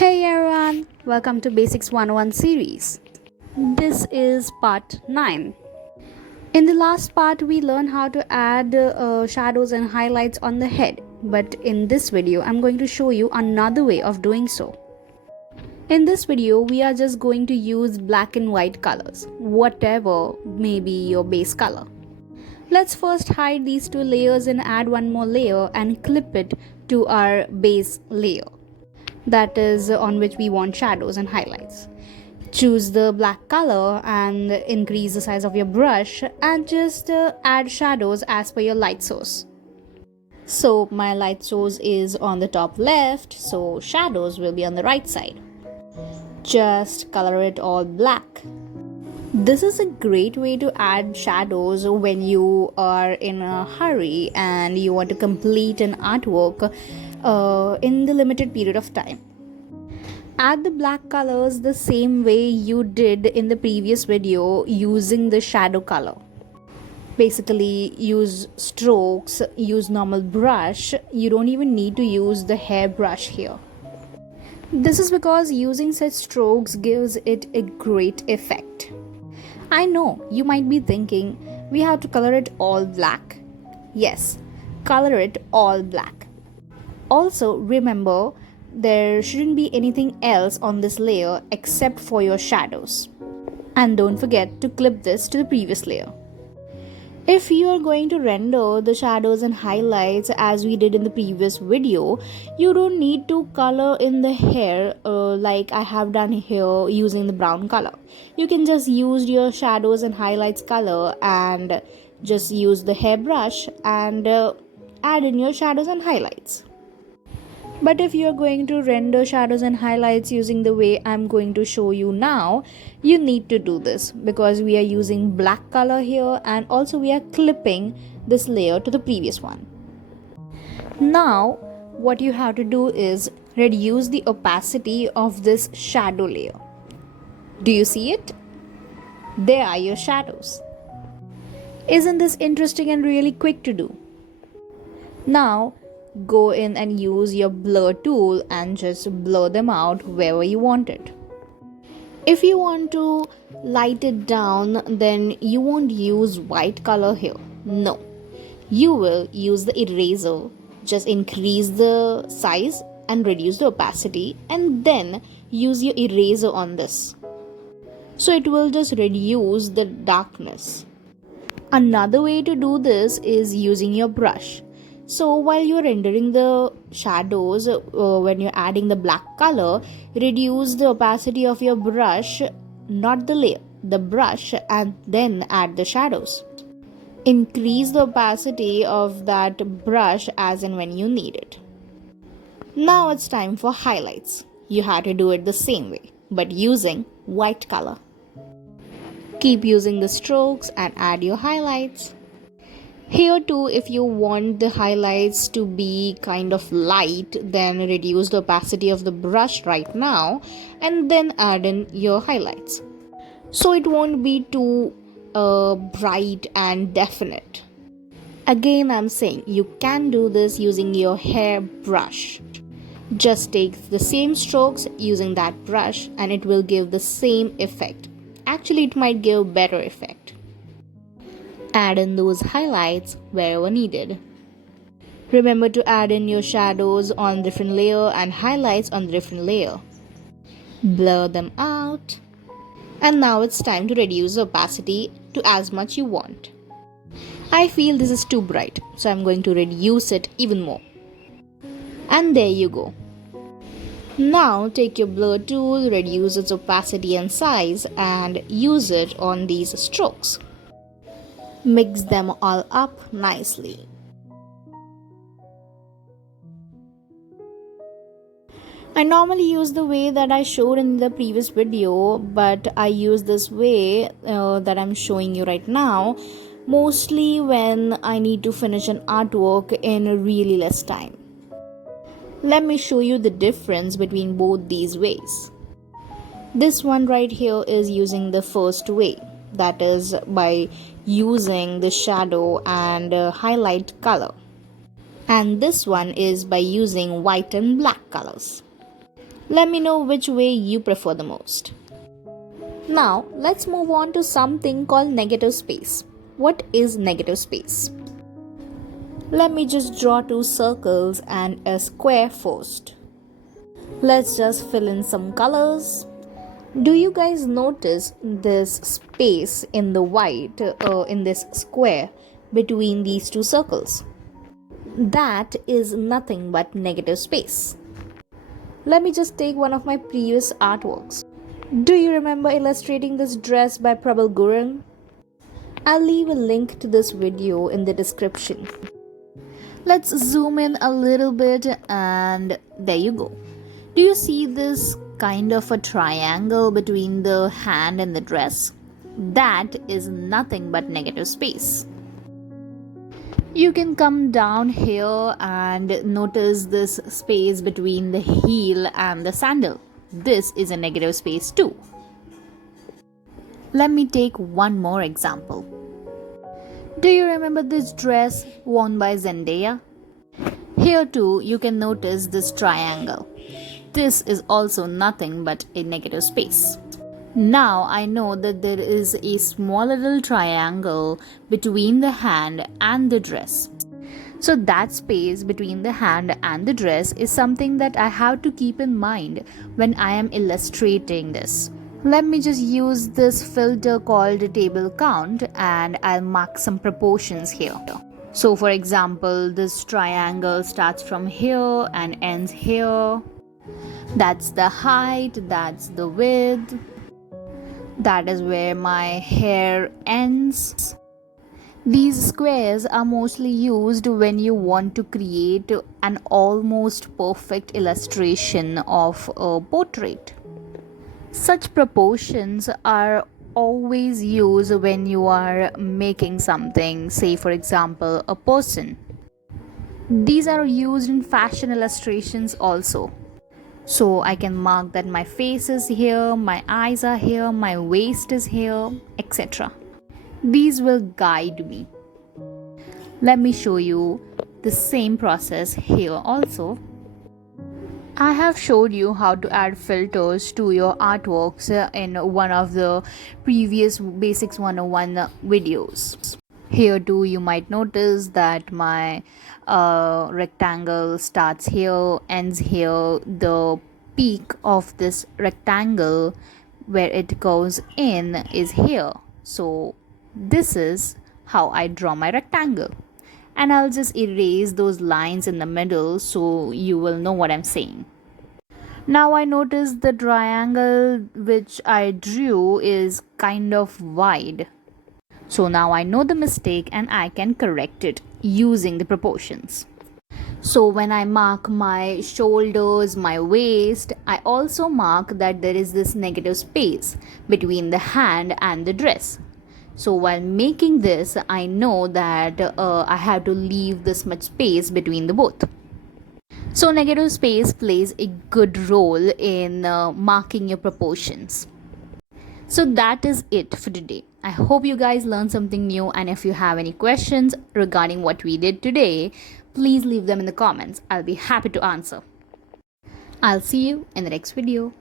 Hey everyone, welcome to Basics 101 series. This is part 9. In the last part, we learned how to add shadows and highlights on the head, but in this video, I'm going to show you another way of doing so. In this video, we are just going to use black and white colors, whatever may be your base color. Let's first hide these two layers and add one more layer and clip it to our base layer. That is on which we want shadows and highlights. Choose the black color and increase the size of your brush and just add shadows as per your light source. So my light source is on the top left, so shadows will be on the right side. Just color it all black. This is a great way to add shadows when you are in a hurry and you want to complete an artwork in the limited period of time. Add the black colors the same way you did in the previous video using the shadow color. Basically, use strokes, use normal brush. You don't even need to use the hair brush here. This is because using such strokes gives it a great effect. I know you might be thinking, we have to color it all black. Yes, color it all black. Also, remember, there shouldn't be anything else on this layer except for your shadows. And don't forget to clip this to the previous layer. If you are going to render the shadows and highlights as we did in the previous video, you don't need to color in the hair like I have done here using the brown color. You can just use your shadows and highlights color and just use the hairbrush and add in your shadows and highlights. But if you are going to render shadows and highlights using the way I'm going to show you now, you need to do this because we are using black color here and also we are clipping this layer to the previous one. Now, what you have to do is reduce the opacity of this shadow layer. Do you see it? There are your shadows. Isn't this interesting and really quick to do? Now, go in and use your blur tool and just blur them out wherever you want it. If you want to light it down, then you won't use white color here. No, you will use the eraser. Just increase the size and reduce the opacity and then use your eraser on this. So it will just reduce the darkness. Another way to do this is using your brush. So while you're rendering the shadows, when you're adding the black color, reduce the opacity of your brush, not the layer, the brush, and then add the shadows. Increase the opacity of that brush as and when you need it. Now it's time for highlights. You have to do it the same way, but using white color. Keep using the strokes and add your highlights. Here too, if you want the highlights to be kind of light, then reduce the opacity of the brush right now and then add in your highlights. So it won't be too bright and definite. Again, I'm saying you can do this using your hair brush. Just take the same strokes using that brush and it will give the same effect. Actually, it might give better effect. Add in those highlights wherever needed. Remember to add in your shadows on different layer and highlights on different layer. Blur them out. And now it's time to reduce the opacity to as much you want. I feel this is too bright, so I'm going to reduce it even more. And there you go. Now take your blur tool, reduce its opacity and size and use it on these strokes. Mix them all up nicely. I normally use the way that I showed in the previous video, but I use this way that I'm showing you right now mostly when I need to finish an artwork in really less time. Let me show you the difference between both these ways. This one right here is using the first way. That is by using the shadow and highlight color. And this one is by using white and black colors. Let me know which way you prefer the most. Now, let's move on to something called negative space. What is negative space? Let me just draw two circles and a square first. Let's just fill in some colors. Do you guys notice this space in the white, in this square between these two circles? That is nothing but negative space. Let me just take one of my previous artworks. Do you remember illustrating this dress by Prabal Gurung? I'll leave a link to this video in the description. Let's zoom in a little bit and there you go. Do you see this kind of a triangle between the hand and the dress? That is nothing but negative space. You can come down here and notice this space between the heel and the sandal. This is a negative space too. Let me take one more example. Do you remember this dress worn by Zendaya? Here too you can notice this triangle. This is also nothing but a negative space. Now I know that there is a small little triangle between the hand and the dress. So that space between the hand and the dress is something that I have to keep in mind when I am illustrating this. Let me just use this filter called table count and I'll mark some proportions here. So for example, this triangle starts from here and ends here. That's the height, that's the width. That is where my hair ends. These squares are mostly used when you want to create an almost perfect illustration of a portrait. Such proportions are always used when you are making something, say for example a person. These are used in fashion illustrations also. So I can mark that my face is here, my eyes are here, my waist is here, etc. These will guide me. Let me show you the same process here also. I have showed you how to add filters to your artworks in one of the previous Basics 101 videos. Here too you might notice that my rectangle starts here, ends here. The peak of this rectangle where it goes in is here. So this is how I draw my rectangle. And I'll just erase those lines in the middle so you will know what I'm saying. Now I notice the triangle which I drew is kind of wide. So now I know the mistake and I can correct it using the proportions. So when I mark my shoulders, my waist, I also mark that there is this negative space between the hand and the dress. So while making this, I know that I have to leave this much space between the both. So negative space plays a good role in marking your proportions. So that is it for today. I hope you guys learned something new, and if you have any questions regarding what we did today, please leave them in the comments. I'll be happy to answer. I'll see you in the next video.